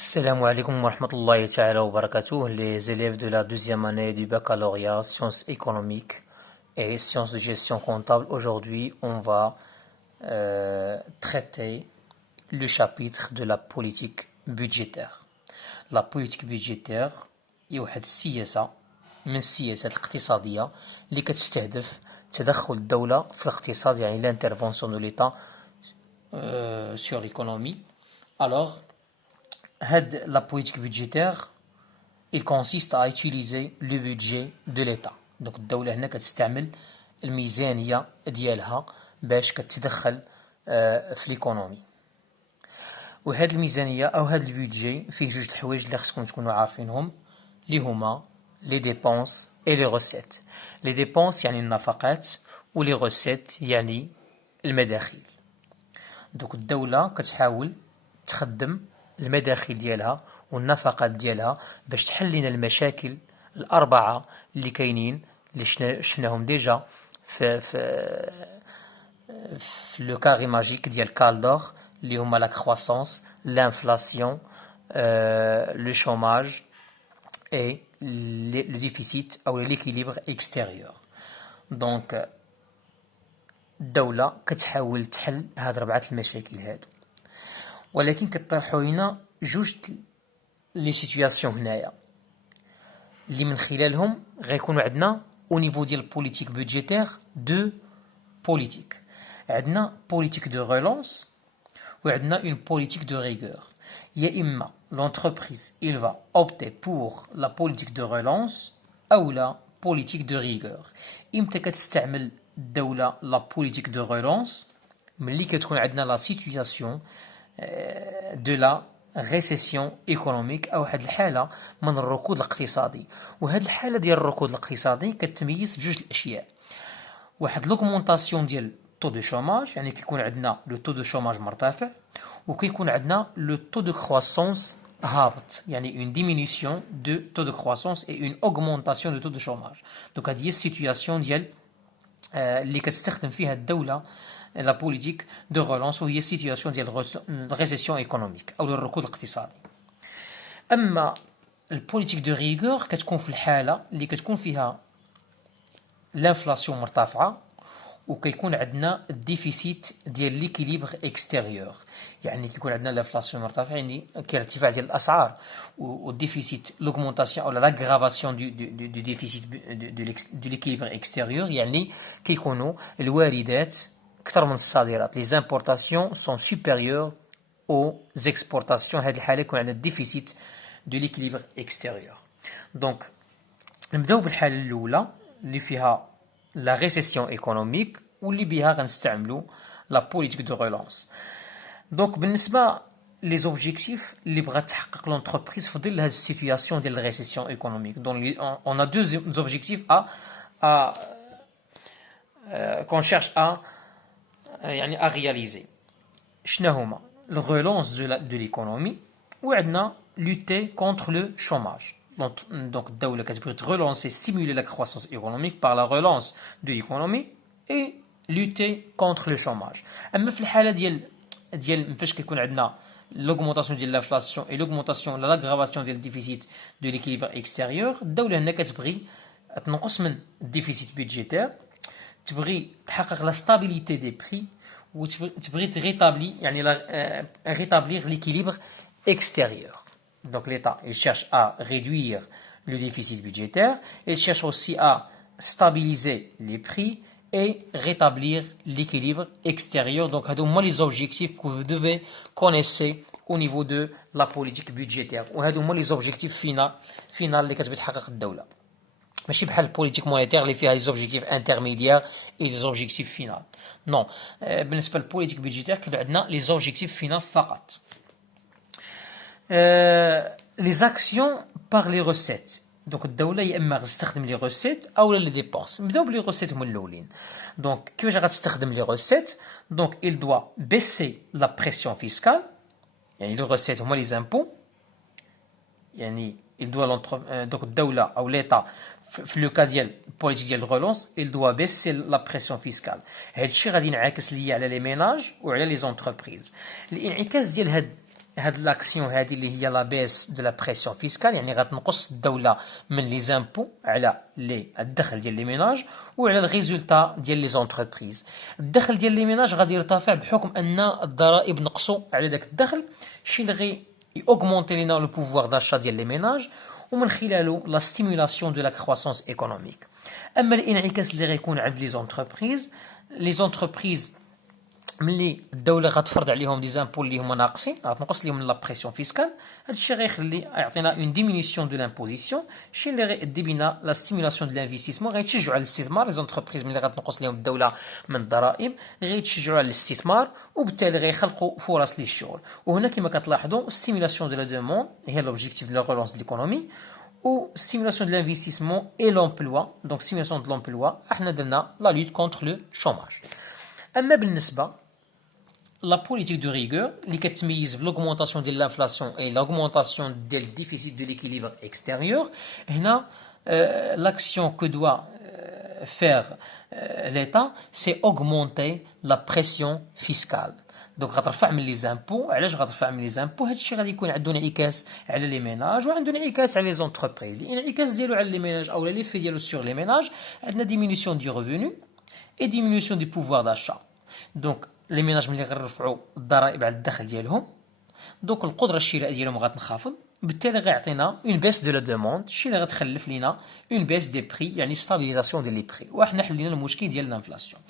Salam alaikum wa rahmatullahi ta'ala wa barakatuh. Les élèves de la deuxième année du baccalauréat sciences économiques et sciences de gestion comptable, aujourd'hui on va traiter le chapitre de la politique budgétaire. La politique budgétaire هي واحد السياسة من السياسات الاقتصادية اللي كتستهدف تدخل الدولة في الاقتصاد، يعني l'intervention de l'État sur l'économie. Alors, la politique budgétaire, il consiste à utiliser le budget de l'État. Donc الدولة هنا كتستعمل الميزانية ديالها باش كتدخل في ليكونومي. وهاد الميزانية أو هاد البودجي فيه جوج الحوايج اللي خصكم تكونوا عارفينهم اللي هما les dépenses et les recettes. Les dépenses يعني النفقات و les recettes يعني المداخيل. دوك الدولة كتحاول تخدم المداخل ديالها والنفقات ديالها باش تحل لنا المشاكل الأربعة اللي كاينين اللي شفناهم ديجا في لو كاري ماجيك ديال كالدور اللي هما لا كرواسونس l'inflation le chômage et le déficit أو l'équilibre extérieur. دونك الدولة كتحاول تحل هاد ربعة المشاكل هادو، ولكن كطرحوا لنا جوج لي سيتوياسيون هنايا اللي من خلالهم غيكونوا عندنا او نيفو ديال البوليتيك بودجيتير دو بوليتيك. عندنا بوليتيك دو ريلانس وعندنا اون بوليتيك دو ريغور. يا اما لونتربريز il va opter pour la politique de relance او لا politique de rigueur. امتى كتستعمل الدولة لا بوليتيك دو ريلانس؟ ملي كتكون عندنا لا سيتوياسيون de la récession économique أو واحد الحالة من الركود الاقتصادي. وهاد الحالة ديال الركود الاقتصادي كتميز بجوج الأشياء، واحد لوغمونطاسيون ديال طو دو شوماج، يعني كيكون عندنا لو طو دو شوماج مرتفع، وكيكون عندنا لو طو دو كرواسونس هابط، يعني اون ديمينيسيون دو طو دو كرواسونس اي اون اوغمونطاسيون دو طو دو شوماج. دونك هادي هي السيتوياسيون ديال اللي كتستخدم فيها الدولة لا بوليتيك دو رولانس، وهي السيتوياسيون ديال الريسيسيون ايكونوميك او الركود الاقتصادي. اما البوليتيك دو ريغور كتكون في الحالة اللي كتكون فيها الانفلاسيون مرتفعة وكيكون عندنا الديفيسيت ديال ليكيليبر اكستيريور، يعني كيكون عندنا الانفلاسيون مرتفعة يعني كارتفاع ديال الاسعار والديفيسيت لوغمونطاسيون او لاغرافاسيون دو ديفيسيت دو ليكيليبر اكستيريور، يعني كيكونوا الواردات اكثر من الصادرات. لي زامبورطاسيون سون سوبيريور او زيكسبورطاسيون. هذه الحاله يكون عندنا ديفيسيت دو ليكيليبر اكستيريور. دونك نبداو بالحاله الاولى اللي فيها لا ريسيسيون ايكونوميك واللي بها غنستعملوا لا بوليتيك دو ريلانس. دونك بالنسبه لي زوبجيكتيف اللي بغات تحقق لونتربريز في ظل هذه السيتوياسيون ديال الريسيسيون ايكونوميك، دونك اون ا دو زوبجيكتيف ا كون شيرش ا يعني ا رياليزي. شنو هما؟ لو ريلانس دو ليكونومي وعندنا لوتي كونتر لو شوماج. Donc الدولة كتبغي relancer, stimuler la croissance économique par la relance de l'économie et lutter contre le chômage. أما في الحالة ديال فاش كيكون عندنا l'augmentation ديال l'inflation et l'augmentation l'aggravation ديال الديفيسيت de l'équilibre extérieur، الدولة هنا كتبغي تنقص من الديفيسيت بيدجيتير، تبغي تحقق لا stabilité des prix وتبغي تريتابلي يعني rétablir l'équilibre extérieur. Donc l'État, il cherche à réduire le déficit budgétaire, il cherche aussi à stabiliser les prix et rétablir l'équilibre extérieur. Donc هادو هما les objectifs que vous devez connaître au niveau de la politique budgétaire. وهادو هما les objectifs final اللي كتبغي تحقق الدولة. ماشي بحال البوليتيك مونيتير اللي فيها les objectifs intermédiaires et les objectifs finaux. Non, بالنسبة للبوليتيك budgétaire كيبقى عندنا les objectifs finaux فقط. Les actions par les recettes. Donc الدولة يا اما غتستخدم لي روسيت او لي ديبونس. نبداو بلي روسيت هما الاولين. دونك كيفاش غتستخدم لي روسيت؟ دونك il doit baisser la pression fiscale، يعني لي روسيت هما لي زامبو، يعني il doit donc الدولة او ليتا في لو كا ديال البوليتيك ديال الرولونس il doit baisser la pression fiscale. هادشي غادي ينعكس ليا على لي ميناج وعلى لي زونتربريز. الانعكاس ديال هاد لاكسيون هادي اللي هي لا بيس دو لا بريسيون فيسكال، يعني غتنقص الدوله من لي زامبو على الدخل ديال لي ميناج وعلى الريزولتا ديال لي زونتربريز. الدخل ديال لي ميناج غادي يرتفع بحكم ان الضرائب نقصوا على داك الدخل، الشيء اللي غي يوغمونتي لينا لو بوفوار داشا ديال لي ميناج ومن خلاله لا ستيمولاسيون دو لا كرواسونس ايكونوميك. اما الانعكاس اللي غيكون عند لي زونتربريز ملي الدوله غتفرض عليهم دي زامبو اللي هما ناقصين، غتنقص لهم لا بريسيون فيسكال، هادشي غيخلي يعطينا اون ديمينيسيون دو لامبوزيسيون، الشيء اللي غيؤدي بنا لا ستيمولاسيون دو لانفستيسمون، غيتشجعوا على الاستثمار. لي زونتربريز ملي غتنقص لهم الدوله من الضرائب غيتشجعوا على الاستثمار وبالتالي غيخلقوا فرص للشغل. وهنا كما كتلاحظوا ستيمولاسيون دو لا دوموند هي لوبجيكتيف دو لا ريلونس دو ليكونومي و ستيمولاسيون دو لانفستيسمون اي لومبلوا. دونك ستيمولاسيون دو لومبلوا احنا درنا لا لوت كونتر لو شوماج. اما بالنسبه la politique de rigueur اللي كتميز بالاوغمونطاسيون ديال لانفلاسيون اي لاوغمونطاسيون ديال الديفيسيت دو ليكيليبر اكستيريور، هنا l'action que doit faire l'État c'est augmenter la pression fiscale. دونك غترفع من لي زامبو. علاش غترفع من لي زامبو؟ هادشي غادي يكون عنده انعكاس على لي ميناج وعنده انعكاس على لي زونتربريز. الانعكاس ديالو على لي ميناج او لي في ديالو سور لي ميناج عندنا ديمينيسيون دي ريفونو اي ديمينيسيون دي بوفوار داشا. دونك لي ميناج ملي غنرفعوا الضرائب على الدخل ديالهم دونك القدره الشرائيه ديالهم غتنخفض، بالتالي غيعطينا اون بيس دو لا دوموند، الشيء اللي غتخلف لينا اون بيس دي بري، يعني ستابيليزاسيون ديال لي بري، وحنا حلينا المشكل ديال الانفلاسيون.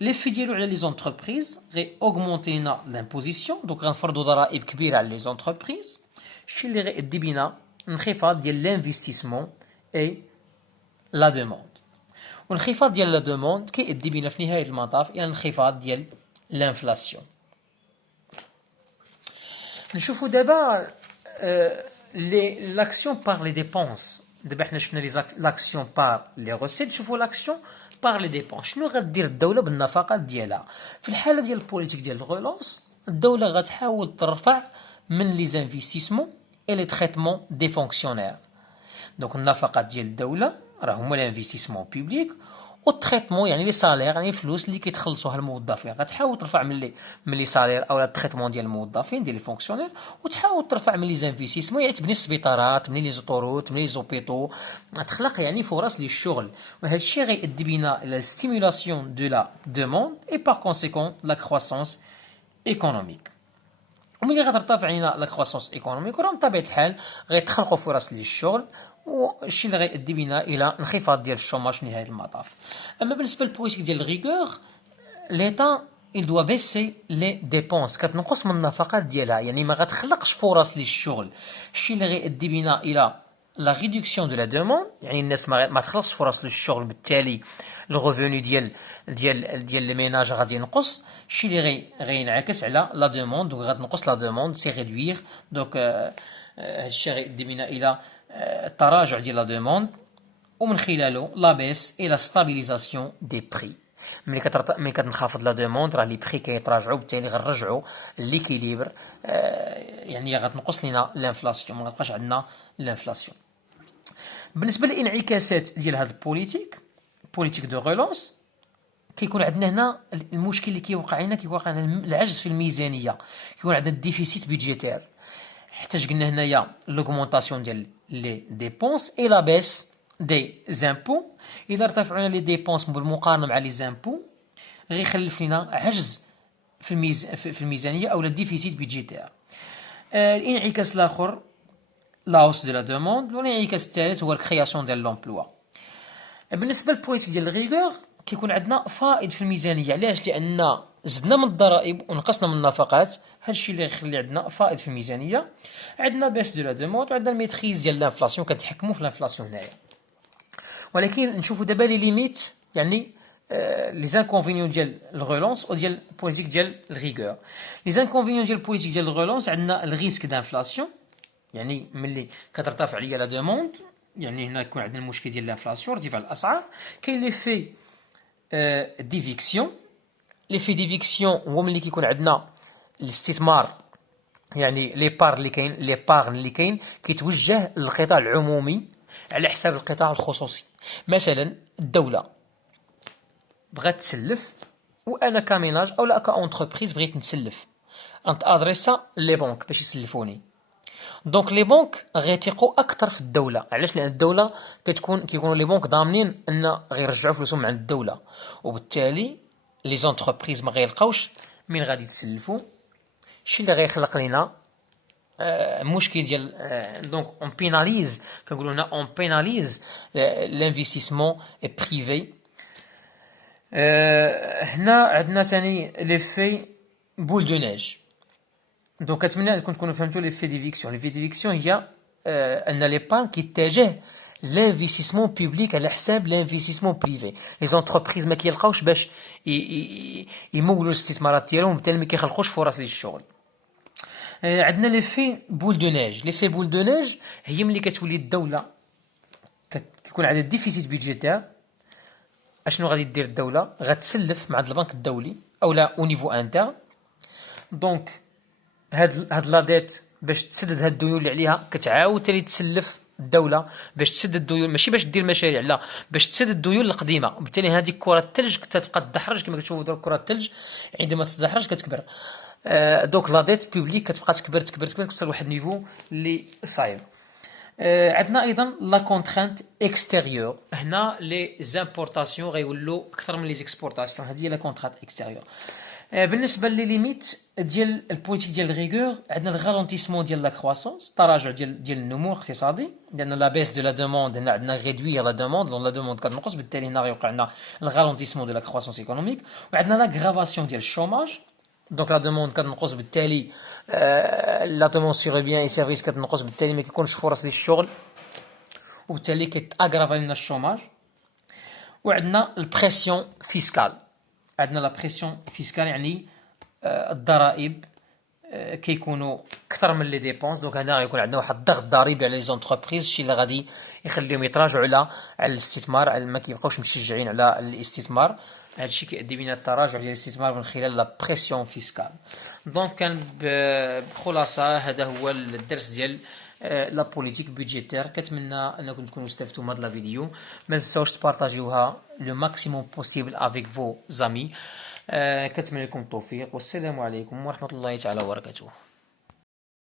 ليفي ديالو على لي زونتربريز غي اوغمونتي لنا لامبوزيسيون، دونك غنفرضوا ضرائب كبيره على لي زونتربريز، الشيء اللي غيؤدي بنا انخفاض ديال لانفستيسمون اي لا دوموند. والانخفاض ديال لا دوموند كيؤدي بنا في نهايه المطاف الى انخفاض ديال l'inflation. نشوفوا دابا l'action par les dépenses. دابا حنا شفنا l'action par les recettes، نشوفوا l'action par les dépenses. شنو غدير الدوله بالنفقات ديالها؟ في الحاله ديال البوليتيك ديال الغولونس الدوله غتحاول ترفع من لي زانفيستيسمون اي لي تريتمون دي فونكسيونير. دونك النفقات ديال الدوله راه هما الانفستيسمون بوبليك والتريتمون، يعني لي سالير، يعني الفلوس اللي كيتخلصوها الموظفين غتحاول ترفع من لي سالير او التريتمون ديال الموظفين ديال لي فونكسيونير، وتحاول ترفع من لي زانفيستيسمون، يعني تبني السبيطارات، تبني لي زوطوروت، تبني لي زوبيطو، تخلق يعني فرص للشغل. وهذا الشيء غيؤدي بنا الى ستيمولاسيون دو لا دوموند اي بار كونسيكون لا كرواسونس ايكونوميك. وملي غترتفع لينا لا كرواسونس ايكونوميك راه بطبيعه الحال غيتخلقوا فرص للشغل، والشيء اللي غيؤدي بنا الى انخفاض ديال الشوماج في نهايه المطاف. اما بالنسبه للبوليتيك ديال الريغور ليتا il doit baisser les dépenses، كتنقص من النفقات ديالها، يعني ما غتخلقش فرص للشغل، الشيء اللي غيؤدي بنا الى لا ريدكسيون دو لا دوموند، يعني الناس ما تخلقش فرص للشغل، بالتالي الريفوني ديال لي ميناج غادي ينقص، الشيء اللي غينعكس على لا دوموند، وغتنقص لا دوموند سي ريدوير. دونك هادشي غيؤدي بنا الى التراجع ديال لا دوموند ومن خلاله لا بيس اي لا ستابيليزاسيون دي بري. ملي كتنخفض لا دوموند راه لي بري كيتراجعوا، بالتالي غنرجعوا ليكيليبر، يعني غتنقص لينا الانفلاسيون، ما غتبقاش عندنا الانفلاسيون. بالنسبه للانعكاسات ديال هذا بوليتيك دو ريلونس كيكون عندنا هنا المشكل اللي كيوقع لنا العجز في الميزانيه، كيكون عندنا الديفيسيت بيدجيتير، حتى قلنا هنايا لوغمونطاسيون ديال لي ديبونس اي لا بيس دي زامبو. اذا ارتفعنا لي ديبونس بالمقارنه مع لي زامبو غيخلف لنا عجز في الميزانيه او ديفيسيت بيدجيتير. الانعكاس الاخر لا هوس دو لا دوموند، والانعكاس الثالث هو الكرياسيون ديال لومبلوا. بالنسبه للبوليتيك ديال الريغور كيكون عندنا فائض في الميزانيه. علاش؟ لان زدنا من الضرائب ونقصنا من النفقات، هذا الشيء اللي يخلي عندنا فائض في الميزانيه. عندنا بيس دو لا دوموند وعندنا الميتريز ديال لانفلاسيون، كنتحكموا في الانفلاسيون هنايا. ولكن نشوفوا دابا لي ليميت، يعني لي زانكونفينيون ديال الريلونس وديال البوليتيك ديال الريغور. لي زانكونفينيون ديال البوليتيك ديال الريلونس عندنا الريسك دانفلاسيون، يعني ملي كترتفع ليا لا دوموند يعني هنا يكون عندنا المشكل ديال الانفلاسيون، ارتفاع الاسعار. كاين لي في ديفيكسيون. لي في ديفيكسيون هو ملي كيكون عندنا الاستثمار، يعني لي بارن اللي كاين كيتوجه للقطاع العمومي على حساب القطاع الخصوصي. مثلا الدوله بغات تسلف، وانا كميناج او لا كاونتربريز بغيت نتسلف، انت ادريسا لي بنك باش يسلفوني. دونك لي بنك غيثيقوا اكثر في الدوله. علاش؟ لان الدوله كيكونوا لي بنك ضامنين ان غيرجعوا فلوسهم عند الدوله، وبالتالي لي زونتربريز ما غيلقاوش من غادي يتسلفوا. الشيء اللي غيخلق لنا مشكل ديال دونك اون بيناليز، كنقولوا هنا اون بيناليز لانفستيسمون بريفي. هنا عندنا ثاني ليفي بول دو نيج. دونك كنتمنى انكم تكونوا فهمتوا ليفي ديفيكسيون. ليفي ديفيكسيون هي ان ليبارن كيتجه لانفستيسمون بوبليك على حساب لانفستيسمون بريفي. لي زونتربريز ما كيلقاوش باش يمولوا الاستثمارات ديالهم، بالتالي ما كيخلقوش فرص ديال الشغل. عندنا ليفي بول دو نيج. ليفي بول دو نيج هي ملي كتولي الدوله كيكون عندها ديفيسيت بيدجيتير. اشنو غادي دير الدوله؟ غتسلف مع البنك الدولي او لا او نيفو انتر. دونك هاد لا ديت باش تسدد هاد الديون اللي عليها كتعاود تاني تسلف الدوله باش تسدد الديون، ماشي باش دير مشاريع، لا باش تسدد الديون القديمه. وبالتالي هذه كره الثلج كتبقى تدحرج كما كتشوفوا دابا كره الثلج عندما تدحرج كتكبر. دونك لا ديت بوبليك كتبقى تكبر تكبر تكبر توصل لواحد النيفو اللي صايب. عندنا ايضا لا كونترانت اكستيريور. هنا لي زامبورطاسيون غيولوا اكثر من لي زيكسبورطاسيون. هذه هي لا كونترانت اكستيريور. بالنسبه لي ليميت ديال البوليتيك ديال الريغور، عندنا الغالونتيسمون ديال لا كرواسونس، التراجع ديال النمو الاقتصادي، لان لا بيس دو لا دوموند هنا عندنا غيدوير لا دوموند، لا دوموند كتنقص، بالتالي هنا غيوقع لنا الغالونتيسمون ديال لا كرواسونس ايكونوميك. وعندنا لا غرافاسيون ديال الشوماج، دونك لا دوموند كتنقص، بالتالي لا دوموند سيغ بيان اي سيرفيس كتنقص، بالتالي ما كيكونش فرص ديال الشغل، وبالتالي كيتاغرافا لنا الشوماج. وعندنا البريسيون فيسكال. عندنا لا بريسيون فيسكال يعني الضرائب كيكونوا اكثر من لي ديبونس. دونك هنا غيكون عندنا واحد الضغط ضريبي على لي زونتربريز، الشيء اللي غادي يخليهم يتراجعوا على الاستثمار، ما كيبقاوش مشجعين على الاستثمار. هذا الشيء كيؤدي بنا التراجع ديال الاستثمار من خلال لا بريسيون فيسكال. دونك كان بخلاصه هذا هو الدرس ديال لا بوليتيك بودجيتير. كنتمنى انكم تكونوا استفدتوا من هذا الفيديو. ما تنساوش تبارطاجيوها لو ماكسيموم بوسيبل افيك فو زامي. كنتمنى لكم التوفيق، والسلام عليكم ورحمه الله تعالى وبركاته.